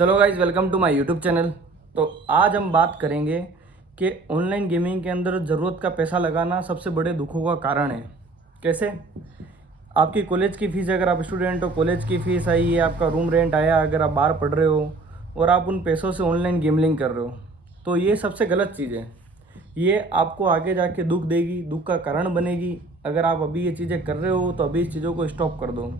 चलो guys, welcome to my YouTube channel. तो आज हम बात करेंगे कि ऑनलाइन गेमिंग के अंदर ज़रूरत का पैसा लगाना सबसे बड़े दुखों का कारण है। कैसे? आपकी कॉलेज की फ़ीस, अगर आप स्टूडेंट हो, कॉलेज की फ़ीस आई है, आपका रूम रेंट आया, अगर आप बाहर पढ़ रहे हो और आप उन पैसों से ऑनलाइन गेमलिंग कर रहे हो, तो ये सबसे गलत चीज़ है। ये आपको आगे जाके दुख देगी, दुख का कारण बनेगी। अगर आप अभी ये चीज़ें कर रहे हो तो अभी इस चीज़ों को स्टॉप कर दो।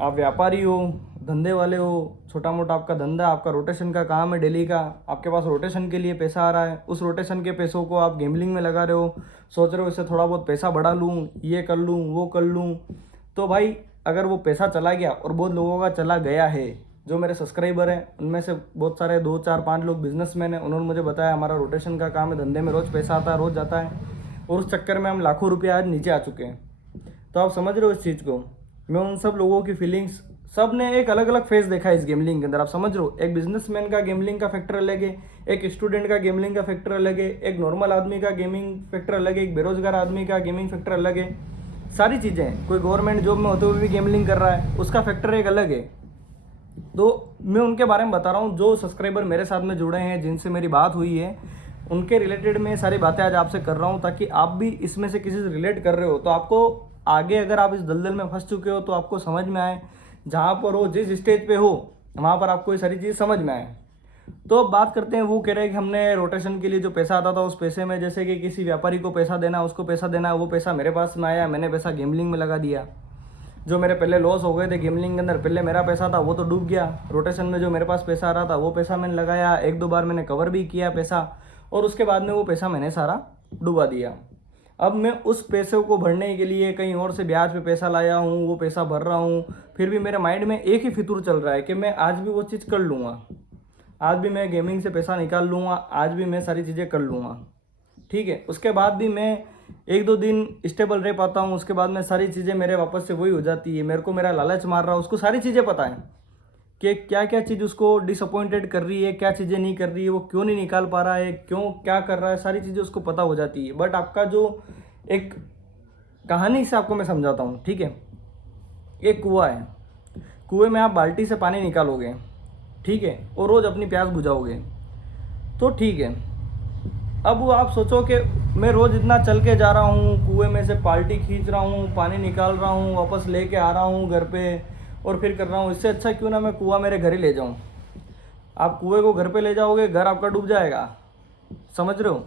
आप व्यापारी हो, धंधे वाले हो, छोटा मोटा आपका धंधा, आपका रोटेशन का काम है डेली का, आपके पास रोटेशन के लिए पैसा आ रहा है, उस रोटेशन के पैसों को आप गेमलिंग में लगा रहे हो, सोच रहे हो इससे थोड़ा बहुत पैसा बढ़ा लूँ, ये कर लूँ, वो कर लूँ। तो भाई, अगर वो पैसा चला गया, और बहुत लोगों का चला गया है, जो मेरे सब्सक्राइबर हैं उनमें से बहुत सारे 2 4 5 लोग बिजनेसमैन हैं, उन्होंने मुझे बताया हमारा रोटेशन का काम है, धंधे में रोज़ पैसा आता है, रोज़ जाता है, और उस चक्कर में हम लाखों रुपये आज नीचे आ चुके हैं। तो आप समझ रहे हो इस चीज़ को। मैं उन सब लोगों की फीलिंग्स, सब ने एक अलग अलग फेस देखा है इस गेमलिंग के अंदर। आप समझ रहे हो, एक बिजनेसमैन का गेमलिंग का फैक्टर अलग है, एक स्टूडेंट का गेमलिंग का फैक्टर अलग है, एक नॉर्मल आदमी का गेमिंग फैक्टर अलग है, एक बेरोजगार आदमी का गेमिंग फैक्टर अलग है। सारी चीज़ें हैं। कोई गवर्नमेंट जॉब में होते हुए भी गेमलिंग कर रहा है, उसका फैक्टर एक अलग है। तो मैं उनके बारे में बता रहा हूँ, जो सब्सक्राइबर मेरे साथ में जुड़े हैं, जिनसे मेरी बात हुई है, उनके रिलेटेड मैं सारी बातें आज आपसे कर रहा हूँ, ताकि आप भी इसमें से किसी से रिलेट कर रहे हो तो आपको आगे, अगर आप इस दलदल में फंस चुके हो तो आपको समझ में आए, जहाँ पर हो, जिस स्टेज पे हो, वहाँ पर आपको ये सारी चीज़ समझ में आए। तो अब बात करते हैं, वो कह रहे हैं कि हमने रोटेशन के लिए जो पैसा आता था, उस पैसे में जैसे कि किसी व्यापारी को पैसा देना, उसको पैसा देना, वो पैसा मेरे पास में आया, मैंने पैसा गेमलिंग में लगा दिया। जो मेरे पहले लॉस हो गए थे गेमलिंग के अंदर, पहले मेरा पैसा था वो तो डूब गया। रोटेशन में जो मेरे पास पैसा आ रहा था वो पैसा मैंने लगाया, 1 2 बार मैंने कवर भी किया पैसा, और उसके बाद में वो पैसा मैंने सारा डुबा दिया। अब मैं उस पैसे को भरने के लिए कहीं और से ब्याज पे पैसा लाया हूँ, वो पैसा भर रहा हूँ, फिर भी मेरे माइंड में एक ही फितूर चल रहा है कि मैं आज भी वो चीज़ कर लूँगा, आज भी मैं गेमिंग से पैसा निकाल लूँगा, आज भी मैं सारी चीज़ें कर लूँगा। ठीक है, उसके बाद भी मैं 1 2 दिन स्टेबल रह पाता हूँ, उसके बाद में सारी चीज़ें मेरे वापस से वही हो जाती है। मेरे को मेरा लालच मार रहा है, उसको सारी चीज़ें पता है कि क्या क्या चीज़ उसको डिसअपॉइंटेड कर रही है, क्या चीज़ें नहीं कर रही है, वो क्यों नहीं निकाल पा रहा है, क्यों क्या कर रहा है, सारी चीज़ें उसको पता हो जाती है। बट आपका जो एक कहानी से आपको मैं समझाता हूँ, ठीक है। एक कुआं है, कुएं में आप बाल्टी से पानी निकालोगे, ठीक है, और रोज़ अपनी प्यास बुझाओगे, तो ठीक है। अब वो आप सोचो कि मैं रोज़ इतना चल के जा रहा हूँ, कुएं में से बाल्टी खींच रहा हूँ, पानी निकाल रहा हूँ, वापस लेके आ रहा हूँ घर पे, और फिर कर रहा हूँ, इससे अच्छा क्यों ना मैं कुआं मेरे घर ही ले जाऊँ। आप कुएं को घर पे ले जाओगे, घर आपका डूब जाएगा। समझ रहे हो?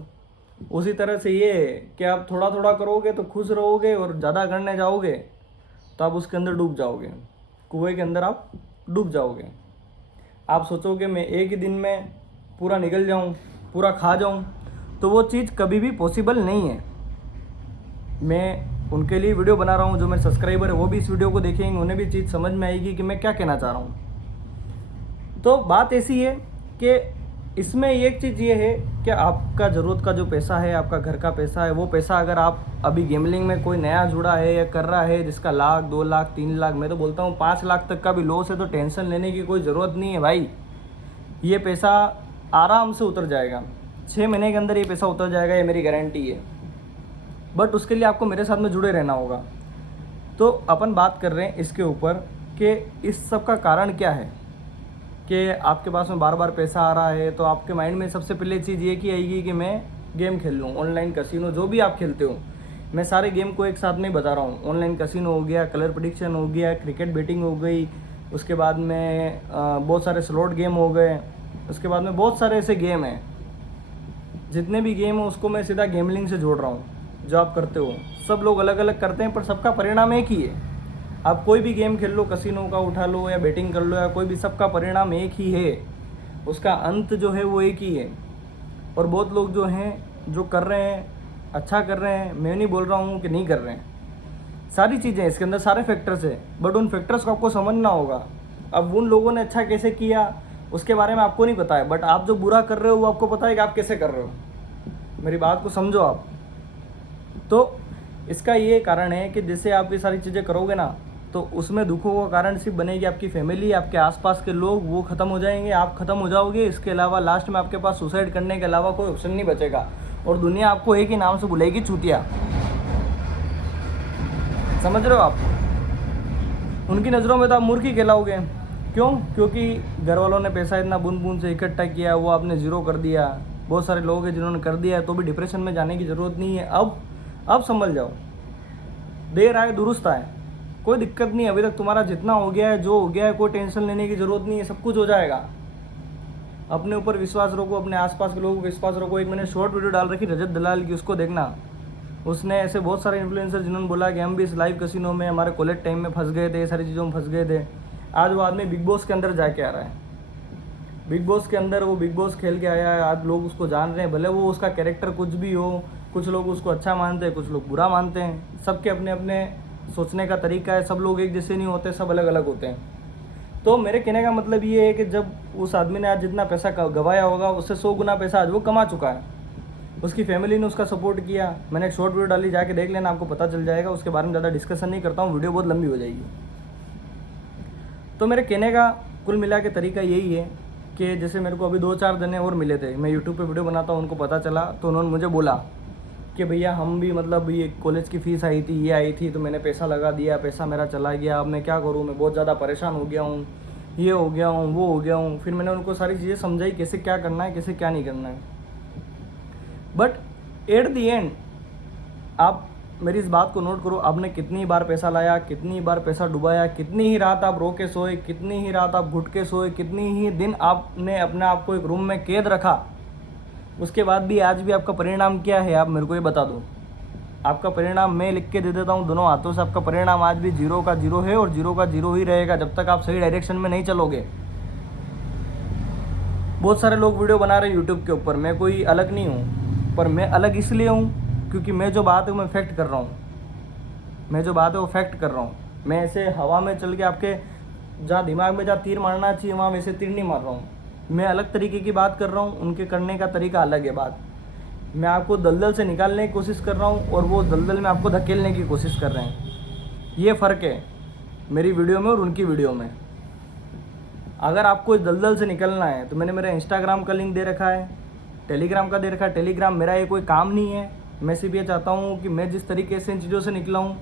उसी तरह से ये कि आप थोड़ा थोड़ा करोगे तो खुश रहोगे, और ज़्यादा करने जाओगे तो आप उसके अंदर डूब जाओगे, कुएं के अंदर आप डूब जाओगे। आप सोचोगे मैं एक ही दिन में पूरा निकल जाऊँ, पूरा खा जाऊँ, तो वो चीज़ कभी भी पॉसिबल नहीं है। मैं उनके लिए वीडियो बना रहा हूँ, जो मेरे सब्सक्राइबर है वो भी इस वीडियो को देखेंगे, उन्हें भी चीज़ समझ में आएगी कि मैं क्या कहना चाह रहा हूँ। तो बात ऐसी है कि इसमें एक चीज़ ये है कि आपका ज़रूरत का जो पैसा है, आपका घर का पैसा है, वो पैसा अगर आप अभी गेमलिंग में कोई नया जुड़ा है या कर रहा है, जिसका 1 लाख 2 लाख 3 लाख, मैं तो बोलता हूँ 5 लाख तक का भी लॉस है, तो टेंशन लेने की कोई ज़रूरत नहीं है भाई। ये पैसा आराम से उतर जाएगा, 6 महीने के अंदर ये पैसा उतर जाएगा, ये मेरी गारंटी है। बट उसके लिए आपको मेरे साथ में जुड़े रहना होगा। तो अपन बात कर रहे हैं इसके ऊपर कि इस सब का कारण क्या है, कि आपके पास में बार बार पैसा आ रहा है, तो आपके माइंड में सबसे पहले चीज़ ये की आएगी कि मैं गेम खेल लूँ, ऑनलाइन कसिनो, जो भी आप खेलते हो। मैं सारे गेम को एक साथ नहीं बता रहा हूँ। ऑनलाइन कसिनो हो गया, कलर प्रेडिक्शन हो गया, क्रिकेट बेटिंग हो गई, उसके बाद में बहुत सारे स्लॉट गेम हो गए, उसके बाद में बहुत सारे ऐसे गेम हैं। जितने भी गेम हो उसको मैं सीधा गेमलिंग से जोड़ रहा हूँ। जो आप करते हो, सब लोग अलग अलग करते हैं, पर सबका परिणाम एक ही है। आप कोई भी गेम खेल लो, कसिनो का उठा लो या बेटिंग कर लो या कोई भी, सबका परिणाम एक ही है, उसका अंत जो है वो एक ही है। और बहुत लोग जो हैं, जो कर रहे हैं, अच्छा कर रहे हैं, मैं नहीं बोल रहा हूँ कि नहीं कर रहे हैं, सारी चीज़ें इसके अंदर, सारे फैक्टर्स है, बट उन फैक्टर्स को आपको समझना होगा। अब उन लोगों ने अच्छा कैसे किया उसके बारे में आपको नहीं पता है, बट आप जो बुरा कर रहे हो वो आपको पता है कि आप कैसे कर रहे हो। मेरी बात को समझो आप। तो इसका ये कारण है कि जैसे आप ये सारी चीज़ें करोगे ना, तो उसमें दुखों का कारण सिर्फ बनेगी आपकी फैमिली, आपके आसपास के लोग, वो ख़त्म हो जाएंगे, आप ख़त्म हो जाओगे। इसके अलावा लास्ट में आपके पास सुसाइड करने के अलावा कोई ऑप्शन नहीं बचेगा, और दुनिया आपको एक ही नाम से बुलाएगी, चूतिया। समझ रहे हो आप? उनकी नज़रों में तो आप मूर्ख ही कहलाओगे, क्यों? क्योंकि घर वालों ने पैसा इतना बूंद बूंद से इकट्ठा किया, वो आपने ज़ीरो कर दिया। बहुत सारे लोग हैं जिन्होंने कर दिया है, तो भी डिप्रेशन में जाने की ज़रूरत नहीं है। अब संभल जाओ, देर आए दुरुस्त आए, कोई दिक्कत नहीं है। अभी तक तुम्हारा जितना हो गया है, जो हो गया है, कोई टेंशन लेने की ज़रूरत नहीं है, सब कुछ हो जाएगा। अपने ऊपर विश्वास रखो, अपने आसपास के लोगों को विश्वास रखो। एक मैंने शॉर्ट वीडियो डाल रखी रजत दलाल की, उसको देखना। उसने ऐसे बहुत सारे इन्फ्लुएंसर जिन्होंने बोला कि हम भी इस लाइव कसिनो में हमारे कॉलेज टाइम में फंस गए थे, ये सारी चीज़ों में फंस गए थे। आज वो आदमी बिग बॉस के अंदर जाके आ रहा है। बिग बॉस के अंदर वो बिग बॉस खेल के आया है, आज लोग उसको जान रहे हैं। भले वो उसका कैरेक्टर कुछ भी हो, कुछ लोग उसको अच्छा मानते हैं, कुछ लोग बुरा मानते हैं। सबके अपने अपने सोचने का तरीका है, सब लोग एक जैसे नहीं होते, सब अलग अलग होते हैं। तो मेरे कहने का मतलब ये है कि जब उस आदमी ने आज जितना पैसा गवाया होगा, उससे 100 गुना पैसा आज वो कमा चुका है। उसकी फैमिली ने उसका सपोर्ट किया। मैंने एक शॉर्ट वीडियो डाली, जाके देख लेना, आपको पता चल जाएगा। उसके बारे में ज़्यादा डिस्कशन नहीं करता हूँ, वीडियो बहुत लंबी हो जाएगी। तो मेरे कहने का कुल मिला के तरीका यही है कि जैसे मेरे को अभी 2-4 जने और मिले थे, मैं यूट्यूब पे वीडियो बनाता हूँ, उनको पता चला तो उन्होंने मुझे बोला कि भैया हम भी मतलब ये कॉलेज की फ़ीस आई थी, ये आई थी, तो मैंने पैसा लगा दिया, पैसा मेरा चला गया, अब मैं क्या करूँ, मैं बहुत ज़्यादा परेशान हो गया हूँ, ये हो गया हूँ, वो हो गया हूँ। फिर मैंने उनको सारी चीज़ें समझाई, कैसे क्या करना है, कैसे क्या नहीं करना है। बट एट दी एंड आप मेरी इस बात को नोट करो, आपने कितनी बार पैसा लाया, कितनी बार पैसा डुबाया, कितनी ही रात आप रो के सोए, कितनी ही रात आप घुट के सोए, कितनी ही दिन आपने अपने आप को एक रूम में कैद रखा। उसके बाद भी आज भी आपका परिणाम क्या है, आप मेरे को ये बता दो। आपका परिणाम मैं लिख के दे देता हूँ दोनों हाथों से। आपका परिणाम आज भी 0 का 0 है और 0 का 0 ही रहेगा जब तक आप सही डायरेक्शन में नहीं चलोगे। बहुत सारे लोग वीडियो बना रहे हैं यूट्यूब के ऊपर, मैं कोई अलग नहीं हूँ, पर मैं अलग इसलिए हूँ क्योंकि मैं जो बात है मैं फैक्ट कर रहा हूँ। मैं जो बात है वो फैक्ट कर रहा हूँ। मैं ऐसे हवा में चल के आपके जहाँ दिमाग में जहाँ तीर मारना चाहिए वहाँ वैसे तीर नहीं मार रहा हूँ। मैं अलग तरीके की बात कर रहा हूँ, उनके करने का तरीका अलग है। बात मैं आपको दलदल से निकालने की कोशिश कर रहा हूँ और वो दलदल में आपको धकेलने की कोशिश कर रहे हैं। ये फ़र्क है मेरी वीडियो में और उनकी वीडियो में। अगर आपको इस दलदल से निकलना है तो मैंने मेरा इंस्टाग्राम का लिंक दे रखा है, टेलीग्राम का दे रखा है। टेलीग्राम मेरा ये कोई काम नहीं है। मैं सिर्फ ये चाहता हूँ कि मैं जिस तरीके से इन चीज़ों से निकला हूँ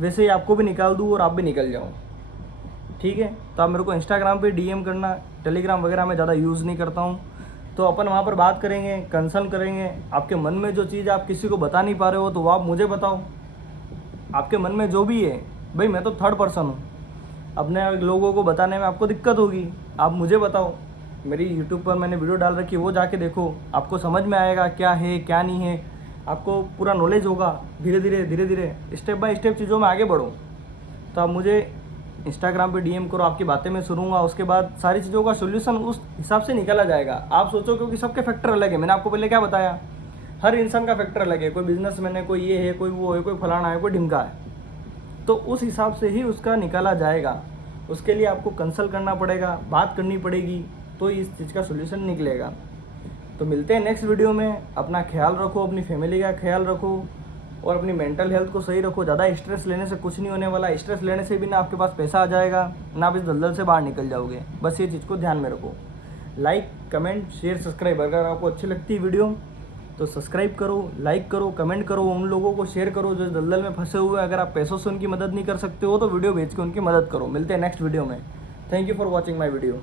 वैसे ही आपको भी निकाल दूँ और आप भी निकल जाओ। ठीक है, तो आप मेरे को इंस्टाग्राम पे डीएम करना। टेलीग्राम वगैरह मैं ज़्यादा यूज़ नहीं करता हूँ। तो अपन वहाँ पर बात करेंगे, कंसल्ट करेंगे। आपके मन में जो चीज़ आप किसी को बता नहीं पा रहे हो तो वो आप मुझे बताओ। आपके मन में जो भी है, भाई मैं तो थर्ड पर्सन हूँ, अपने लोगों को बताने में आपको दिक्कत होगी, आप मुझे बताओ। मेरी यूट्यूब पर मैंने वीडियो डाल रखी है, वो जाके देखो, आपको समझ में आएगा क्या है क्या नहीं है, आपको पूरा नॉलेज होगा। धीरे धीरे स्टेप बाय स्टेप चीज़ों में आगे बढ़ो। तो आप मुझे इंस्टाग्राम पे डीएम करो, आपकी बातें मैं सुनूंगा। उसके बाद सारी चीज़ों का सोल्यूशन उस हिसाब से निकाला जाएगा। आप सोचो क्योंकि सबके फैक्टर अलग है। मैंने आपको पहले क्या बताया, हर इंसान का फैक्टर अलग है। कोई बिजनेसमैन है, कोई ये है, कोई वो है, कोई फलाना है, कोई ढिमका है। तो उस हिसाब से ही उसका निकाला जाएगा। उसके लिए आपको कंसल्ट करना पड़ेगा, बात करनी पड़ेगी, तो इस चीज़ का सोल्यूशन निकलेगा। तो मिलते हैं नेक्स्ट वीडियो में। अपना ख्याल रखो, अपनी फैमिली का ख्याल रखो और अपनी मेंटल हेल्थ को सही रखो। ज़्यादा स्ट्रेस लेने से कुछ नहीं होने वाला। स्ट्रेस लेने से भी ना आपके पास पैसा आ जाएगा, ना आप इस दलदल से बाहर निकल जाओगे। बस ये चीज़ को ध्यान में रखो। Like, comment, share, subscribe. अगर आपको अच्छी लगती है वीडियो तो सब्सक्राइब करो, लाइक करो, कमेंट करो। उन लोगों को शेयर करो जो दलदल में फंसे हुए हैं। अगर आप पैसों से उनकी मदद नहीं कर सकते हो तो वीडियो भेज के उनकी मदद करो। मिलते हैं नेक्स्ट वीडियो में। Thank you for watching my video.